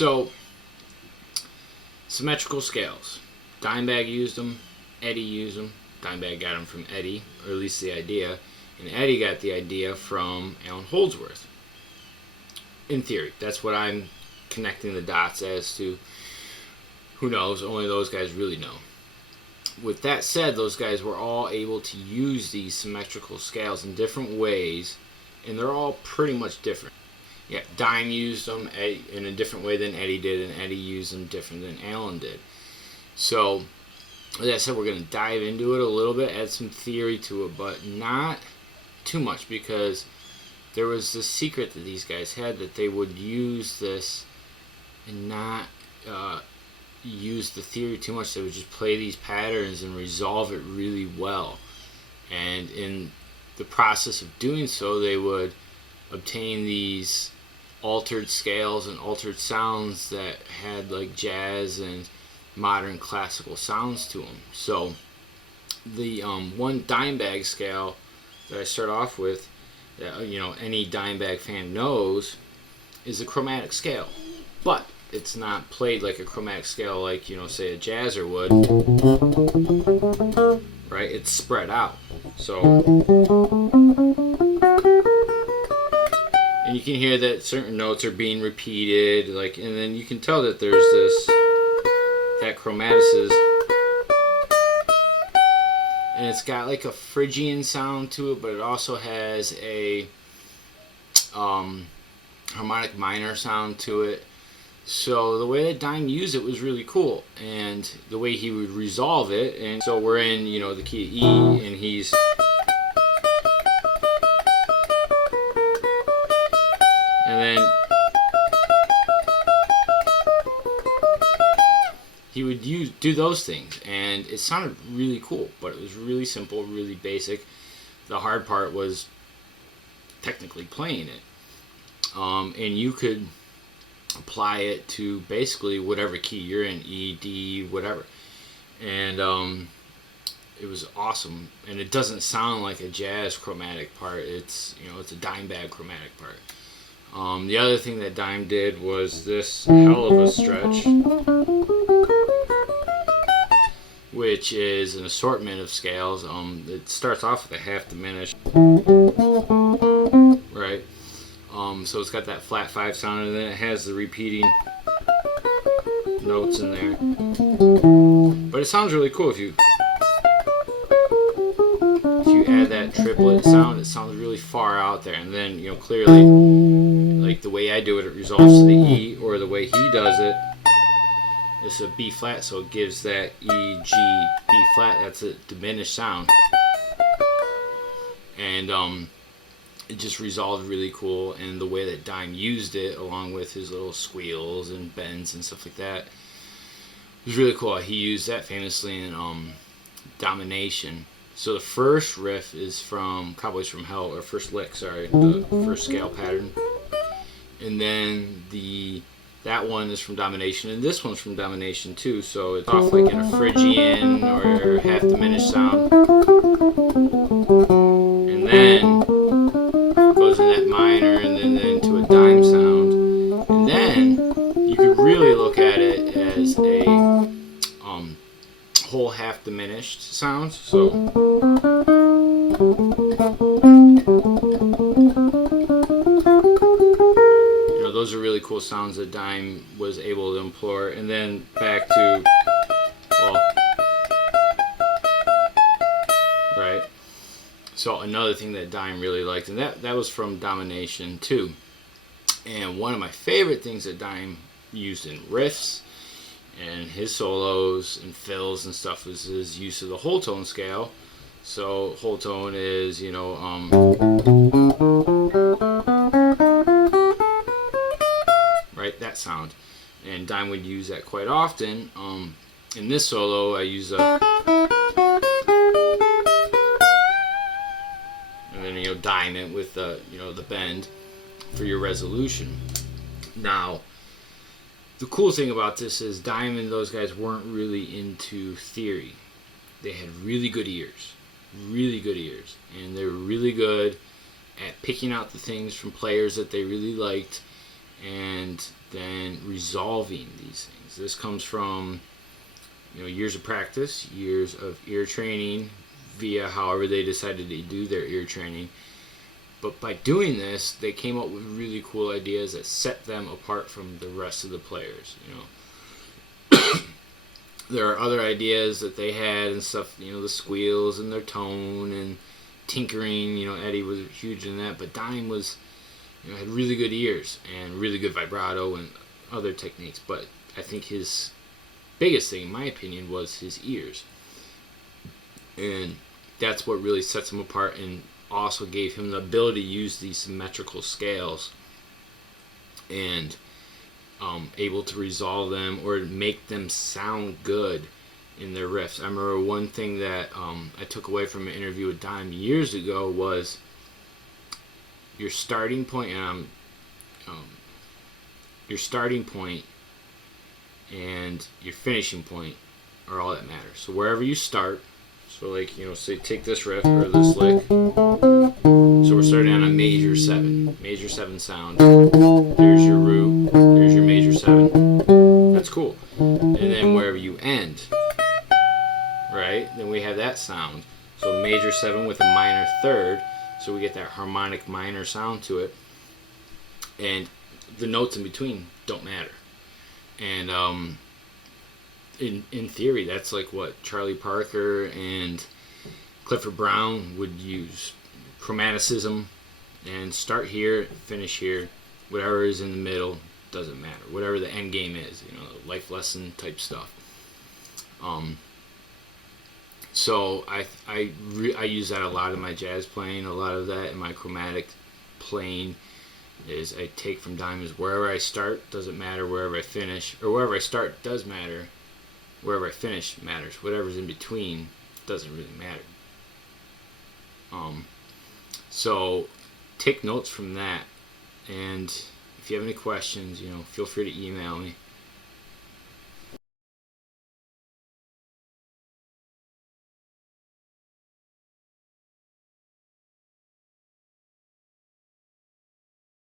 So, symmetrical scales. Dimebag used them. Eddie used them. Dimebag got them from Eddie, or at least the idea. And Eddie got the idea from Alan Holdsworth. In theory. That's what I'm connecting the dots as to. Who knows? Only those guys really know. With that said, those guys were all able to use these symmetrical scales in different ways, and they're all pretty much different. Yeah, Dime used them in a different way than Eddie did, and Eddie used them different than Alan did. So, as I said, we're going to dive into it a little bit, add some theory to it, but not too much, because there was this secret that these guys had, that they would use this and not use the theory too much. They would just play these patterns and resolve it really well. And in the process of doing so, they would obtain these altered scales and altered sounds that had like jazz and modern classical sounds to them. So the one Dimebag scale that I start off with, that any Dimebag fan knows, is a chromatic scale, but it's not played like a chromatic scale, like say a jazzer would, right? It's spread out. So, and you can hear that certain notes are being repeated, and then you can tell that there's that chromaticism, and it's got like a Phrygian sound to it, but it also has a harmonic minor sound to it. So the way that Dime used it was really cool, and the way he would resolve it. And so we're in the key of E, and he's then he would do those things, and it sounded really cool, but it was really simple, really basic. The hard part was technically playing it, and you could apply it to basically whatever key you're in, E, D, whatever, and it was awesome. And it doesn't sound like a jazz chromatic part. It's it's a Dimebag chromatic part. The other thing that Dime did was this hell of a stretch, which is an assortment of scales. It starts off with a half diminished, right? So it's got that flat 5 sound, and then it has the repeating notes in there. But it sounds really cool if you add that triplet sound. It sounds really far out there, and then clearly, like the way I do it, it resolves to the E, or the way he does it, it's a B flat, so it gives that E, G, B flat. That's a diminished sound, and it just resolved really cool. And the way that Dime used it, along with his little squeals and bends and stuff like that, was really cool. He used that famously in Domination. So the first riff is from Cowboys from Hell, or first lick, sorry, the first scale pattern. And then that one is from Domination, and this one's from Domination too. So it's off like in a Phrygian or half diminished sound, and then goes in that minor, and then into a dime sound. And then you could really look at it as a whole half diminished sound. So those are really cool sounds that Dime was able to employ. And then back to, right? So another thing that Dime really liked, and that was from Domination too. And one of my favorite things that Dime used in riffs and his solos and fills and stuff was his use of the whole tone scale. So whole tone is, right, that sound. And Dime would use that quite often. In this solo, I use a, and then dime it with the the bend for your resolution. Now, the cool thing about this is Dime and those guys weren't really into theory. They had really good ears, and they were really good at picking out the things from players that they really liked and than resolving these things. This comes from years of practice, years of ear training via however they decided to do their ear training. But by doing this, they came up with really cool ideas that set them apart from the rest of the players. There are other ideas that they had and stuff, the squeals and their tone and tinkering. Eddie was huge in that, but Dime was, had really good ears and really good vibrato and other techniques. But I think his biggest thing, in my opinion, was his ears. And that's what really sets him apart and also gave him the ability to use these symmetrical scales and able to resolve them or make them sound good in their riffs. I remember one thing that I took away from an interview with Dime years ago was your starting point and your starting point and your finishing point are all that matters. So wherever you start, so like say take this riff or this lick. So we're starting on a major 7 sound. There's your root, there's your major 7. That's cool. And then wherever you end, right? Then we have that sound. So major 7 with a minor 3rd, so we get that harmonic minor sound to it. And the notes in between don't matter. And in theory, that's like what Charlie Parker and Clifford Brown would use. Chromaticism, and start here, finish here, whatever is in the middle doesn't matter. Whatever the end game is, life lesson type stuff. So I use that a lot in my jazz playing. A lot of that in my chromatic playing is I take from Dime is wherever I start doesn't matter, wherever I finish, or wherever I start does matter, wherever I finish matters. Whatever's in between doesn't really matter. So take notes from that, and if you have any questions, feel free to email me.